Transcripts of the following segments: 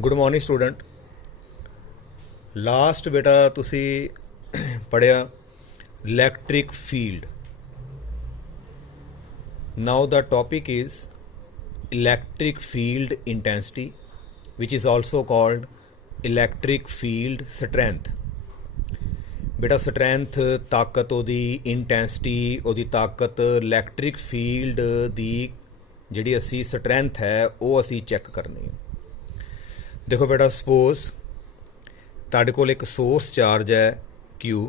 Good morning student. Last ਬੇਟਾ ਤੁਸੀਂ ਪੜ੍ਹਿਆ electric field. Now the topic is electric field intensity which is also called electric field strength. ਬੇਟਾ strength ਤਾਕਤ, ਉਹਦੀ intensity, ਉਹਦੀ ਤਾਕਤ, ਇਲੈਕਟ੍ਰਿਕ ਫੀਲਡ ਦੀ ਜਿਹੜੀ ਅਸੀਂ ਸਟਰੈਂਥ ਹੈ ਉਹ ਅਸੀਂ ਚੈੱਕ ਕਰਨੀ ਹੈ। देखो बेटा, सपोज ਤੁਹਾਡੇ ਕੋਲ ਇੱਕ सोर्स चार्ज है Q।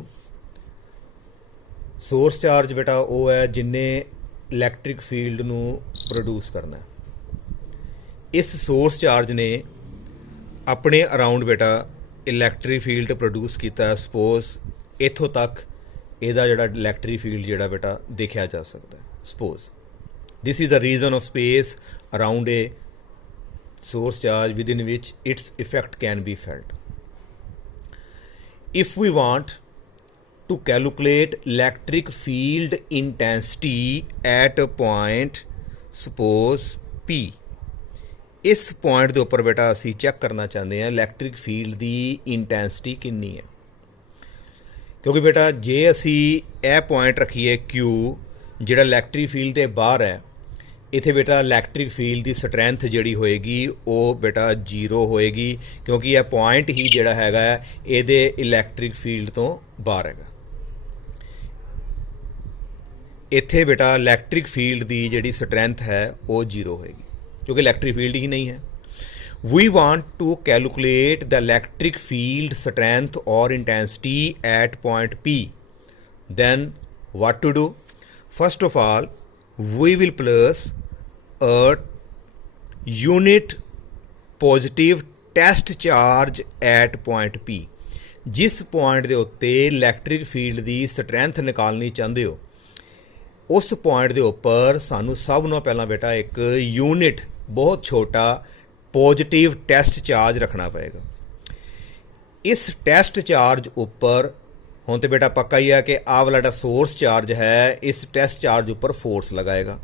सोर्स चार्ज बेटा ਉਹ ਹੈ ਜਿੰਨੇ ਇਲੈਕਟ੍ਰਿਕ ਫੀਲਡ ਨੂੰ ਪ੍ਰੋਡਿਊਸ ਕਰਨਾ ਹੈ। ਇਸ सोर्स चार्ज ਨੇ ਆਪਣੇ ਅਰਾਊਂਡ ਬੇਟਾ ਇਲੈਕਟ੍ਰਿਕ ਫੀਲਡ ਪ੍ਰੋਡਿਊਸ ਕੀਤਾ ਹੈ। ਸਪੋਜ਼ ਇੱਥੋਂ ਤੱਕ ਇਹਦਾ ਜਿਹੜਾ ਇਲੈਕਟ੍ਰਿਕ ਫੀਲਡ ਜਿਹੜਾ ਬੇਟਾ ਦੇਖਿਆ ਜਾ ਸਕਦਾ ਹੈ। Suppose this is a region of space around a source charge within which its effect can be felt. If we want to calculate electric field intensity at a point, suppose P, इस point के उपर बेटा असी check करना चाहते हैं electric field की intensity कितनी है। क्योंकि बेटा जे असी यह पॉइंट रखिए Q जिहड़ा इलैक्ट्रिक फील्ड के बाहर है, इत्थे बेटा इलैक्ट्रिक फील्ड की स्ट्रैंथ जिहड़ी होएगी वो बेटा 0 होएगी, क्योंकि यह पॉइंट ही जिहड़ा हैगा इहदे इलैक्ट्रिक फील्ड तो बाहर हैगा। इत्थे बेटा इलैक्ट्रिक फील्ड की जिहड़ी स्ट्रैंथ है वो 0 होएगी, क्योंकि इलैक्ट्रिक फील्ड ही नहीं है। We want to calculate the electric field strength और intensity at point P, then what to do? First of all, we will place a unit positive test charge at point P। जिस point के उत्ते electric field की strength निकालनी चाहते हो उस point के उपर सानू सब नालों पहला बेटा एक यूनिट बहुत छोटा पॉजिटिव टेस्ट चार्ज रखना पएगा। इस टेस्ट चार्ज उपर हुण तो बेटा पक्का ही है कि आह वाला जिहड़ा सोर्स चार्ज है इस टेस्ट चार्ज उपर फोर्स लगाएगा।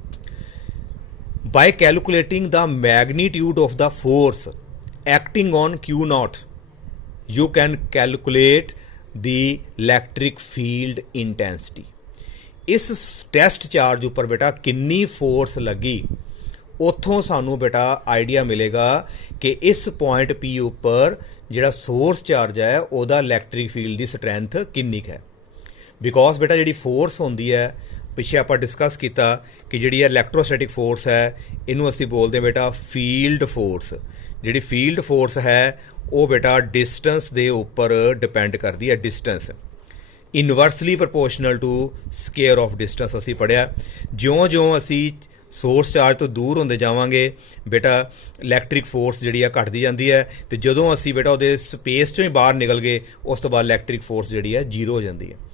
Bye calculating the magnitude of the force acting on Q not, you can calculate the electric field intensity. इस टेस्ट चार्ज उपर बेटा कितनी फोर्स लगी उत्थों सानू बेटा आइडिया मिलेगा कि इस पॉइंट P उपर जिहड़ा सोर्स चार्ज है ਉਹਦਾ इलैक्ट्रिक फील्ड की स्ट्रैंथ किन्नी है। बिकॉज बेटा जिहड़ी फोर्स होंदी है पिछे आप डिस्कस किया कि जिहड़ी इलैक्ट्रोस्टैटिक फोर्स है इनू असीं बोलते हैं बेटा फील्ड फोर्स। जिहड़ी फील्ड फोर्स है वो बेटा डिस्टेंस के उपर डिपेंड करती है। Distance inversely proportional to square of distance असीं पढ़िया। ज्यों ज्यों असीं सोर्स चार्ज तो दूर होंदे जावांगे बेटा इलैक्ट्रिक फोर्स जिहड़ी है घटदी जांदी है, तो जदों असीं बेटा उहदे स्पेस चों ही बाहर निकल गए उस तो बाद इलैक्ट्रिक फोर्स जिहड़ी है 0 हो जाती है।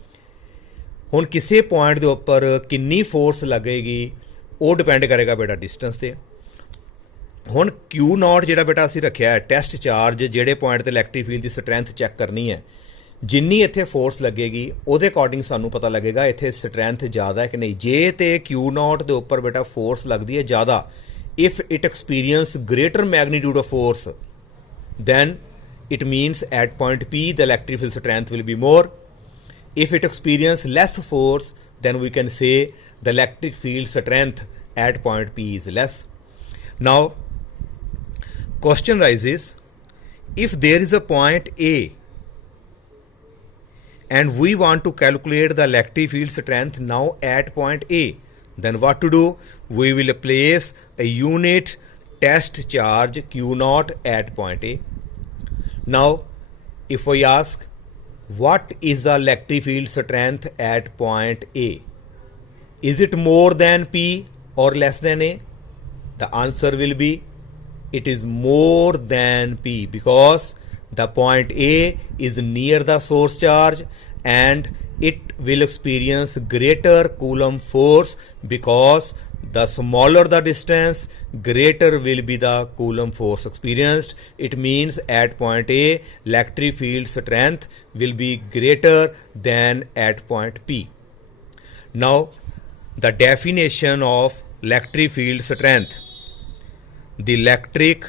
हुण किसी पॉइंट के उपर कितनी फोर्स लगेगी वो डिपेंड करेगा बेटा डिस्टेंस से। हुण Q नॉट जिहड़ा बेटा असीं रखिया है टेस्ट चार्ज जिहड़े पॉइंट ते इलैक्ट्रिक फील्ड की स्ट्रैंथ चैक करनी है, जिन्नी इत्थे फोर्स लगेगी ਉਹਦੇ अकॉर्डिंग सानू पता लगेगा इत्थे स्ट्रैंथ ज़्यादा है कि नहीं। जे ते Q नॉट के उपर बेटा फोर्स लगती है ज़्यादा, if it experience greater magnitude of force then it means at point P the electric field strength will be more. If it experience less force then we can say the electric field strength at point P is less. Now question rises, if there is a point A and we want to calculate the electric field strength now at point A, then what to do? We will place a unit test charge Q naught at point A. Now if I ask what is the electric field strength at point A, is it more than P or less than A? The answer will be it is more than P, because the point A is near the source charge and it will experience greater Coulomb force, because the smaller the distance greater will be the Coulomb force experienced. It means at point A electric field strength will be greater than at point P. Now the definition of electric field strength. The electric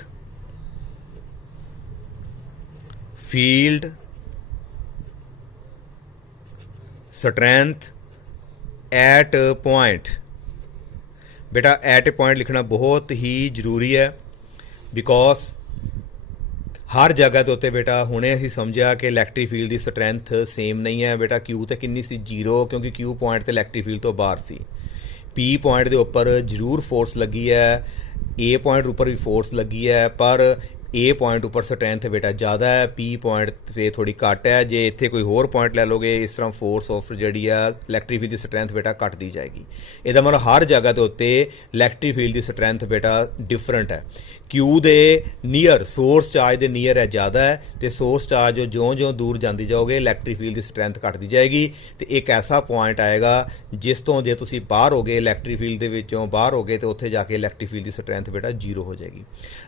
field strength at a point। बेटा eight ए point लिखना बहुत ही ਜ਼ਰੂਰੀ ਹੈ because ਹਰ ਜਗ੍ਹਾ ਦੇ ਉੱਤੇ ਬੇਟਾ ਹੁਣੇ ਅਸੀਂ ਸਮਝਿਆ ਕਿ ਇਲੈਕਟ੍ਰਿਕ ਫੀਲਡ ਦੀ ਸਟਰੈਂਥ ਸੇਮ ਨਹੀਂ ਹੈ ਬੇਟਾ। ਕਿਊ ਤੇ ਕਿੰਨੀ ਸੀ 0 ਕਿਉਂਕਿ ਕਿਊ ਪੁਆਇੰਟ ਤੇ ਇਲੈਕਟ੍ਰਿਕ ਫੀਲਡ ਤੋਂ ਬਾਹਰ ਸੀ। ਪੀ ਪੁਆਇੰਟ ਦੇ ਉੱਪਰ ਜ਼ਰੂਰ ਫੋਰਸ ਲੱਗੀ ਹੈ, ਏ ਪੁਆਇੰਟ ਉੱਪਰ ਵੀ ਫੋਰਸ ਲੱਗੀ ਹੈ, ਪਰ ਏ ਪੁਆਇੰਟ ਉੱਪਰ ਸਟਰੈਂਥ ਬੇਟਾ ਜ਼ਿਆਦਾ ਹੈ, ਪੀ ਪੁਆਇੰਟ 'ਤੇ ਥੋੜ੍ਹੀ ਘੱਟ ਹੈ। ਜੇ ਇੱਥੇ ਕੋਈ ਹੋਰ ਪੁਆਇੰਟ ਲੈ ਲਓਗੇ ਇਸ ਤਰ੍ਹਾਂ ਫੋਰਸ ਆਫ ਜਿਹੜੀ ਆ ਇਲੈਕਟ੍ਰਿਕ ਫੀਲਡ ਦੀ ਸਟਰੈਂਥ ਬੇਟਾ ਘਟਦੀ ਜਾਏਗੀ। ਇਹਦਾ ਮਤਲਬ ਹਰ ਜਗ੍ਹਾ ਦੇ ਉੱਤੇ ਇਲੈਕਟ੍ਰਿਕ ਫੀਲਡ ਦੀ ਸਟਰੈਂਥ ਬੇਟਾ ਡਿਫਰੈਂਟ ਹੈ। ਕਿਊ ਦੇ ਨੀਅਰ ਸੋਰਸ ਚਾਰਜ ਦੇ ਨੀਅਰ ਹੈ ਜ਼ਿਆਦਾ ਹੈ, ਅਤੇ ਸੋਰਸ ਚਾਰਜ ਜਿਉਂ-ਜਿਉਂ ਦੂਰ ਜਾਂਦੀ ਜਾਓਗੇ ਇਲੈਕਟ੍ਰਿਕ ਫੀਲਡ ਦੀ ਸਟਰੈਂਥ ਘਟਦੀ ਜਾਏਗੀ। ਅਤੇ ਇੱਕ ਐਸਾ ਪੁਆਇੰਟ ਆਏਗਾ ਜਿਸ ਤੋਂ ਜੇ ਤੁਸੀਂ ਬਾਹਰ ਹੋ ਗਏ ਇਲੈਕਟ੍ਰਿਕ ਫੀਲਡ ਦੇ ਵਿੱਚੋਂ ਬਾਹਰ ਹੋ ਗਏ, ਅਤੇ ਉੱਥੇ ਜਾ ਕੇ ਇਲੈਕਟ੍ਰਿਕ ਫੀਲਡ ਦੀ ਸਟਰੈਂਥ ਬੇਟਾ 0 ਹੋ ਜਾਏਗੀ।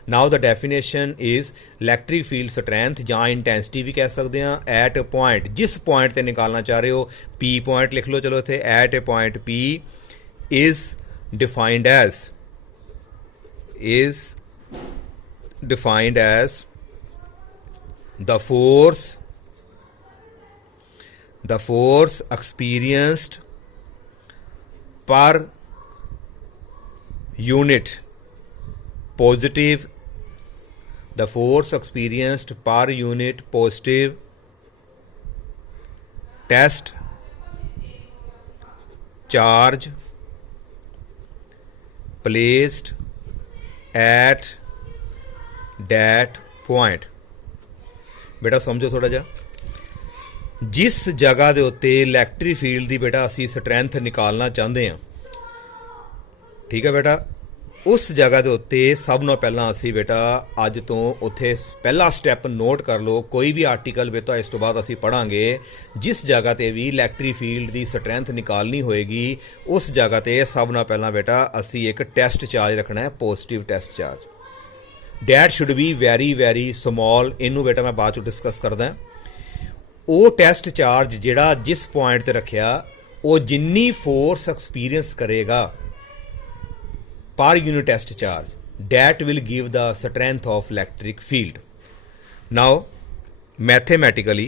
Now the definition is electric field strength ਜਾਂ ਇੰਟੈਂਸਿਟੀ ਵੀ ਕਹਿ ਸਕਦੇ ਹਾਂ ਐਟ ਅ ਪੁਆਇੰਟ, ਜਿਸ ਪੁਆਇੰਟ 'ਤੇ ਨਿਕਾਲਣਾ ਚਾਹ ਰਹੇ ਹੋ। ਪੀ ਪੁਆਇੰਟ ਲਿਖ ਲਓ, ਚਲੋ ਇੱਥੇ at a point P is defined as the force experienced per unit positive, the force experienced per unit positive test charge placed at that point। बेटा समझो थोड़ा जा, जिस जगह ਦੇ ਉੱਤੇ ਇਲੈਕਟ੍ਰਿਕ ਫੀਲਡ ਦੀ ਬੇਟਾ ਅਸੀਂ ਸਟਰੈਂਥ ਨਿਕਾਲਣਾ ਚਾਹੁੰਦੇ ਹਾਂ, ਠੀਕ ਹੈ ਬੇਟਾ, ਉਸ ਜਗ੍ਹਾ ਦੇ ਉੱਤੇ ਸਭ ਨਾਲੋਂ ਪਹਿਲਾਂ ਅਸੀਂ ਬੇਟਾ ਅੱਜ ਤੋਂ ਉੱਥੇ ਪਹਿਲਾ ਸਟੈਪ ਨੋਟ ਕਰ ਲਓ। ਕੋਈ ਵੀ ਆਰਟੀਕਲ ਬੇਟਾ ਇਸ ਤੋਂ ਬਾਅਦ ਅਸੀਂ ਪੜ੍ਹਾਂਗੇ, ਜਿਸ ਜਗ੍ਹਾ 'ਤੇ ਵੀ ਇਲੈਕਟ੍ਰਿਕ ਫੀਲਡ ਦੀ ਸਟਰੈਂਥ ਨਿਕਾਲਣੀ ਹੋਏਗੀ ਉਸ ਜਗ੍ਹਾ 'ਤੇ ਸਭ ਨਾਲੋਂ ਪਹਿਲਾਂ ਬੇਟਾ ਅਸੀਂ ਇੱਕ ਟੈਸਟ ਚਾਰਜ ਰੱਖਣਾ ਹੈ, positive test charge. That should be very very small. ਇਹਨੂੰ ਬੇਟਾ ਮੈਂ ਬਾਅਦ 'ਚੋਂ ਡਿਸਕਸ ਕਰਦਾ। ਉਹ ਟੈਸਟ ਚਾਰਜ ਜਿਹੜਾ ਜਿਸ ਪੁਆਇੰਟ 'ਤੇ ਰੱਖਿਆ, ਉਹ ਜਿੰਨੀ ਫੋਰਸ ਐਕਸਪੀਰੀਅੰਸ ਕਰੇਗਾ per unit test charge, that will give the strength of electric field. Now mathematically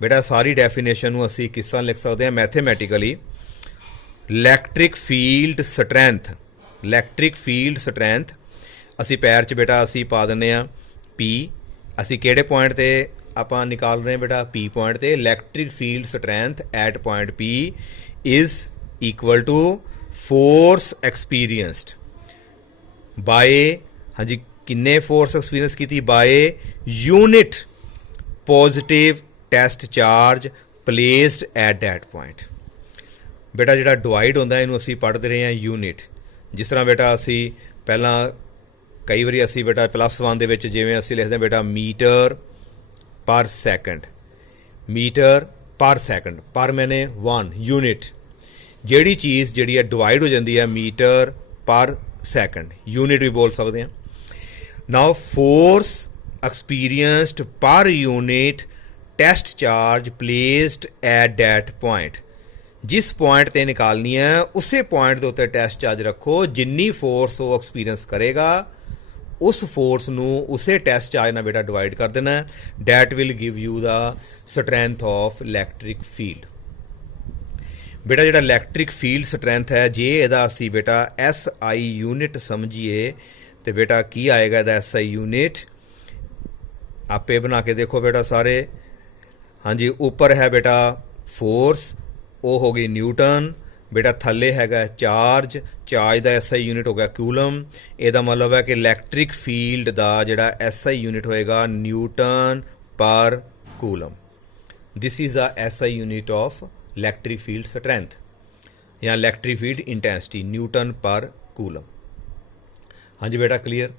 बेटा सारी डेफिनेशन ਨੂੰ ਅਸੀਂ ਕਿਸ ਤਰ੍ਹਾਂ ਲਿਖ ਸਕਦੇ ਹਾਂ। Mathematically electric field strength, electric field strength ਅਸੀਂ ਪੈਰ 'ਚ ਬੇਟਾ ਅਸੀਂ ਪਾ ਦਿੰਦੇ ਹਾਂ P। ਅਸੀਂ ਕਿਹੜੇ ਪੁਆਇੰਟ 'ਤੇ ਆਪਾਂ ਨਿਕਾਲ ਰਹੇ ਹਾਂ ਬੇਟਾ P ਪੁਆਇੰਟ 'ਤੇ। Electric field strength at point P is equal to force experienced by, हाँ जी, किन्ने force experience की थी, by unit positive test charge placed at that point। बेटा ਜਿਹੜਾ डिवाइड ਹੁੰਦਾ ਇਹਨੂੰ ਅਸੀਂ ਪੜ੍ਹਦੇ ਰਹੇ ਹਾਂ यूनिट। ਜਿਸ ਤਰ੍ਹਾਂ ਬੇਟਾ ਅਸੀਂ ਪਹਿਲਾਂ ਕਈ ਵਾਰੀ ਅਸੀਂ ਬੇਟਾ +1 ਦੇ ਵਿੱਚ ਜਿਵੇਂ ਅਸੀਂ ਲਿਖਦੇ ਹਾਂ ਬੇਟਾ ਮੀਟਰ ਪਰ ਸੈਕਿੰਡ, ਮੀਟਰ ਪਰ ਸੈਕਿੰਡ, ਪਰ ਮੈਨੇ 1 यूनिट। ਜਿਹੜੀ ਚੀਜ਼ ਜਿਹੜੀ ਹੈ ਡਿਵਾਈਡ ਹੋ ਜਾਂਦੀ ਹੈ ਮੀਟਰ ਪਰ ਸੈਕਿੰਡ, यूनिट ਵੀ ਬੋਲ ਸਕਦੇ ਹਾਂ। Now force experienced per unit test charge placed at that point. ਜਿਸ ਪੁਆਇੰਟ 'ਤੇ ਨਿਕਾਲਣੀ ਹੈ ਉਸੇ ਪੁਆਇੰਟ ਦੇ ਉੱਤੇ ਟੈਸਟ ਚਾਰਜ ਰੱਖੋ। ਜਿੰਨੀ ਫੋਰਸ ਉਹ ਐਕਸਪੀਰੀਅੰਸ ਕਰੇਗਾ ਉਸ ਫੋਰਸ ਨੂੰ ਉਸੇ ਟੈਸਟ ਚਾਰਜ ਨਾਲ ਬੇਟਾ ਡਿਵਾਈਡ ਕਰ ਦੇਣਾ। That will give you the strength of electric field. बेटा ਜਿਹੜਾ ਇਲੈਕਟ੍ਰਿਕ ਫੀਲਡ ਸਟਰੈਂਥ ਹੈ, ਜੇ ਇਹਦਾ ਅਸੀਂ ਬੇਟਾ SI यूनिट ਸਮਝੀਏ ਤੇ ਬੇਟਾ ਕੀ ਆਏਗਾ ਇਹਦਾ SI यूनिट? ਆਪੇ ਬਣਾ ਕੇ ਦੇਖੋ ਬੇਟਾ ਸਾਰੇ। ਹਾਂਜੀ, ਉੱਪਰ ਹੈ ਬੇਟਾ ਫੋਰਸ, ਉਹ ਹੋ ਗਈ ਨਿਊਟਨ। ਬੇਟਾ ਥੱਲੇ ਹੈਗਾ ਚਾਰਜ, ਚਾਰਜ ਦਾ SI यूनिट ਹੋ ਗਿਆ ਕੂਲਮ। ਇਹਦਾ ਮਤਲਬ ਹੈ ਕਿ ਇਲੈਕਟ੍ਰਿਕ ਫੀਲਡ ਦਾ ਜਿਹੜਾ SI यूनिट ਹੋਏਗਾ newton per coulomb. This is the SI unit of electric field strength या electric field intensity, newton per coulomb. हाँ जी बेटा clear.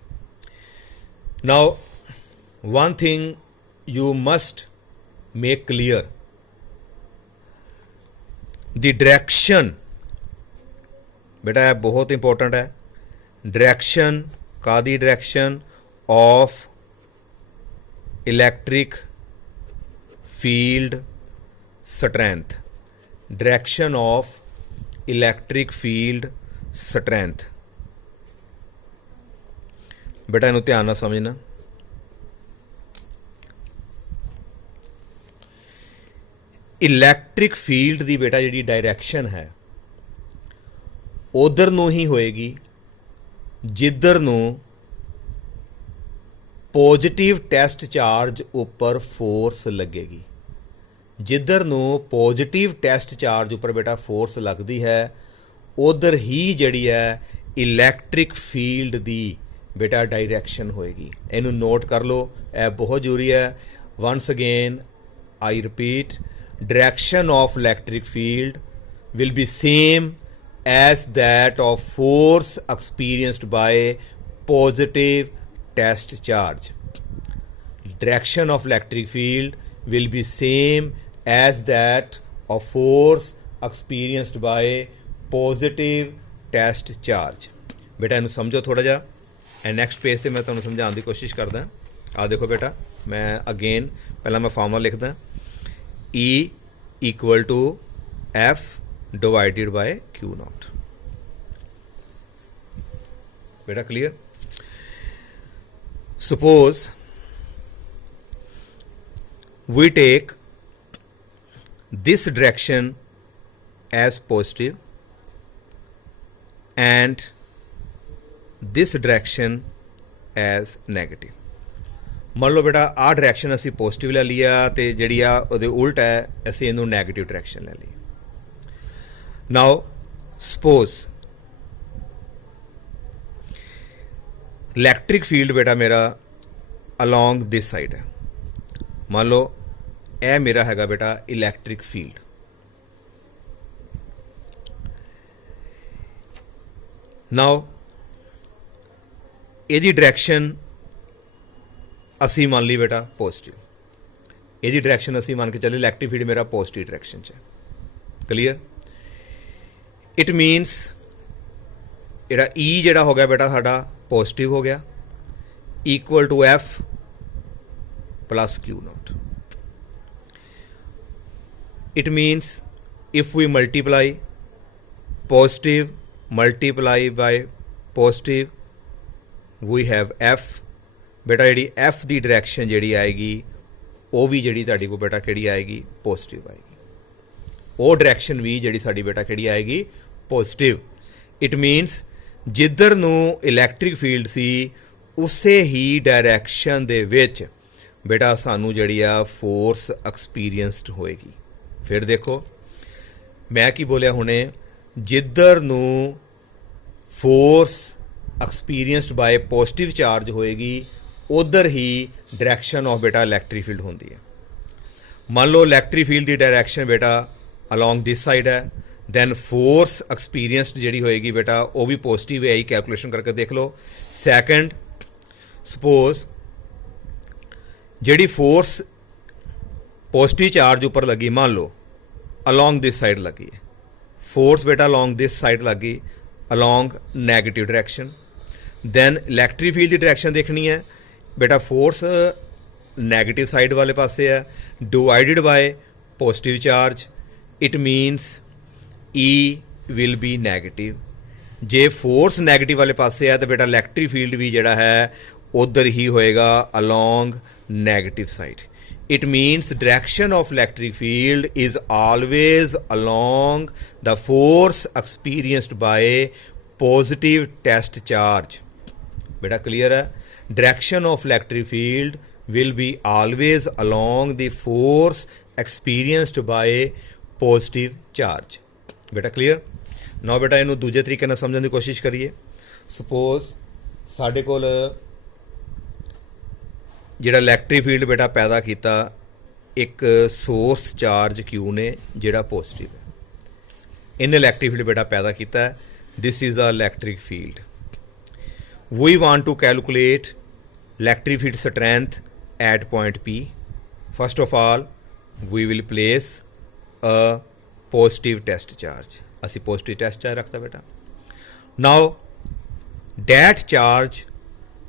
Now one thing you must make clear, the direction बेटा है बहुत इंपॉर्टेंट है। Direction का the direction of electric field strength, direction of electric field strength. बेटा इनू ध्यान नाल समझना। इलैक्ट्रिक फील्ड की बेटा जी डायरैक्शन है उधर नूं ही होएगी जिधर नूं पॉजिटिव टेस्ट चार्ज उपर फोर्स लगेगी। जिधर नूं पॉजिटिव टेस्ट चार्ज उपर बेटा फोर्स लगती है उधर ही जिहड़ी है इलैक्ट्रिक फील्ड दी बेटा डायरैक्शन होएगी। इनू नोट कर लो, यह बहुत जरूरी है। Once again I repeat, direction of electric field will be same as that of force experienced by positive test charge. Direction of electric field will be same as that of force experienced by positive test charge. बेटा इन्हू समझो थोड़ा जा। Next page से मैं तुहानू समझाने की कोशिश करदा। आ देखो बेटा, मैं अगेन पहला मैं फार्मूला लिखदा, E equal to F divided by Q naught. बेटा clear? Suppose we take this direction as positive and this direction as negative. मान लो बेटा आ डायरेक्शन असी पॉजिटिव ले लिया तो जी आ उल्ट है असी इनू नैगेटिव डायरेक्शन ले ली। नाउ सपोज इलैक्ट्रिक फील्ड बेटा मेरा अलोंग दिस साइड है। मान लो यह मेरा हैगा बेटा इलैक्ट्रिक फील्ड। नाउ यदी डायरैक्शन असी मान ली बेटा पॉजिटिव, यदी डायरैक्शन असी मान के चले इलैक्ट्रिक फील्ड मेरा पॉजिटिव डायरैक्शन च है। क्लीयर? इट मीनस जेड़ा ई जेड़ा हो गया बेटा साडा पॉजिटिव हो गया, equal to F plus Q naught. It means if we multiply positive multiply by positive we have F. बेटा जी एफ की डायरैक्शन जी आएगी वो भी जी तुहाडी को बेटा कि आएगी पॉजिटिव आएगी। वो डायरैक्शन भी जी साडी बेटा कि आएगी पॉजिटिव। इट मीनस जिधर नूं इलैक्ट्रिक फील्ड सी उसे ही डायरैक्शन दे विच बेटा सानू जिहड़ी आ फोर्स एक्सपीरियंसड होएगी। फिर देखो मैं की बोलिया हुणे, जिधर नूं force experienced by positive charge होएगी उधर ही डायरैक्शन ऑफ बेटा इलैक्ट्रिक फील्ड होंदी है। मान लो इलैक्ट्रिक फील्ड की डायरैक्शन बेटा अलोंग दिस साइड है, दैन फोर्स एक्सपीरियंसड जी होएगी बेटा वो भी पॉजिटिव है। कैलकुलेशन करके देख लो। सैकेंड सपोज जी फोर्स पॉजिटिव चार्ज ऊपर लगी, मान लो अलोंग दिस साइड लगी है, फोर्स बेटा अलोंग दिस साइड लगी along negative direction. Then electric field की डायरैक्शन देखनी है बेटा, फोर्स नैगेटिव साइड वाले पासे है divided by positive charge. It means E will be negative. जे फोर्स नैगेटिव वाले पासे है तो बेटा इलैक्ट्रिक फील्ड भी जिहड़ा है उधर ही होएगा along negative side. It means direction of electric field is always along the force experienced by positive test charge. बेटा क्लियर है? Direction of electric field will be always along the force experienced by positive charge. बेटा clear? ना बेटा इनू दूजे तरीके नाल समझने की कोशिश करिए। सपोज साडे कोल जिहड़ा इलैक्ट्रिक फील्ड बेटा पैदा किया एक सोर्स चार्ज क्यू ने जिहड़ा पॉजिटिव है, इन इलैक्ट्रिक फील्ड बेटा पैदा किया। This is a electric field. We want to calculate electric field strength at point P. First of all we will place a positive test charge. असी positive test charge रखता बेटा। Now that charge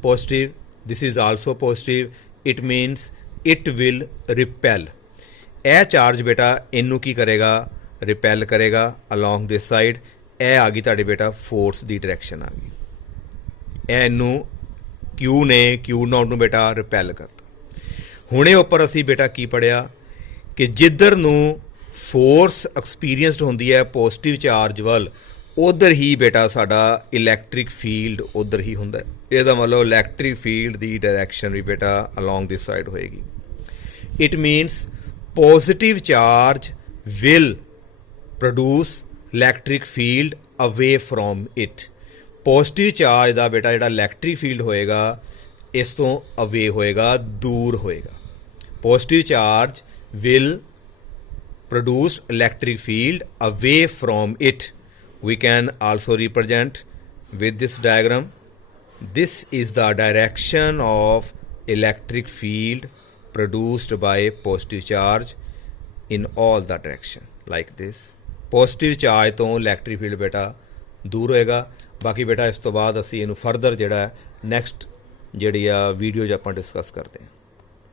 positive, this is also positive. It means it will repel. यह charge बेटा इनू की करेगा, repel करेगा along this side. यह आ गई ताड़ी बेटा फोर्स की डायरैक्शन आ गई। यह इनू Q ਨੇ Q ਨੋਟ ਨੂੰ ਬੇਟਾ ਰਿਪੈਲ ਕਰਤਾ। ਹੁਣੇ ਉੱਪਰ ਅਸੀਂ ਬੇਟਾ ਕੀ ਪੜਿਆ ਕਿ ਜਿੱਧਰ ਨੂੰ ਫੋਰਸ ਐਕਸਪੀਰੀਅੰਸਡ ਹੁੰਦੀ ਹੈ ਪੋਜ਼ਿਟਿਵ ਚਾਰਜ ਵੱਲ, ਉਧਰ ਹੀ ਬੇਟਾ ਸਾਡਾ ਇਲੈਕਟ੍ਰਿਕ ਫੀਲਡ ਉਧਰ ਹੀ ਹੁੰਦਾ ਹੈ। ਇਹਦਾ ਮਤਲਬ ਇਲੈਕਟ੍ਰਿਕ ਫੀਲਡ ਦੀ ਡਾਇਰੈਕਸ਼ਨ ਵੀ ਬੇਟਾ ਅਲੋਂਗ ਦਿਸ ਸਾਈਡ ਹੋਏਗੀ। It means positive charge will produce electric field ਅਵੇ ਫਰੋਮ ਇਟ। ਪੋਜ਼ਿਟਿਵ ਚਾਰਜ ਦਾ ਬੇਟਾ ਜਿਹੜਾ ਇਲੈਕਟ੍ਰਿਕ ਫੀਲਡ ਹੋਏਗਾ ਇਸ ਤੋਂ ਅਵੇ ਹੋਏਗਾ, ਦੂਰ ਹੋਏਗਾ। Positive charge will produce electric field away from it. We can also represent with this diagram. This is the direction of electric field produced by positive charge in all the direction like this. Positive charge ਤੋਂ electric field ਬੇਟਾ ਦੂਰ ਹੋਏਗਾ। ਬਾਕੀ ਬੇਟਾ ਇਸ ਤੋਂ ਬਾਅਦ ਅਸੀਂ ਇਹਨੂੰ ਫਰਦਰ ਜਿਹੜਾ ਨੈਕਸਟ ਜਿਹੜੀ ਆ ਵੀਡੀਓ 'ਚ ਆਪਾਂ ਡਿਸਕਸ ਕਰਦੇ ਹਾਂ।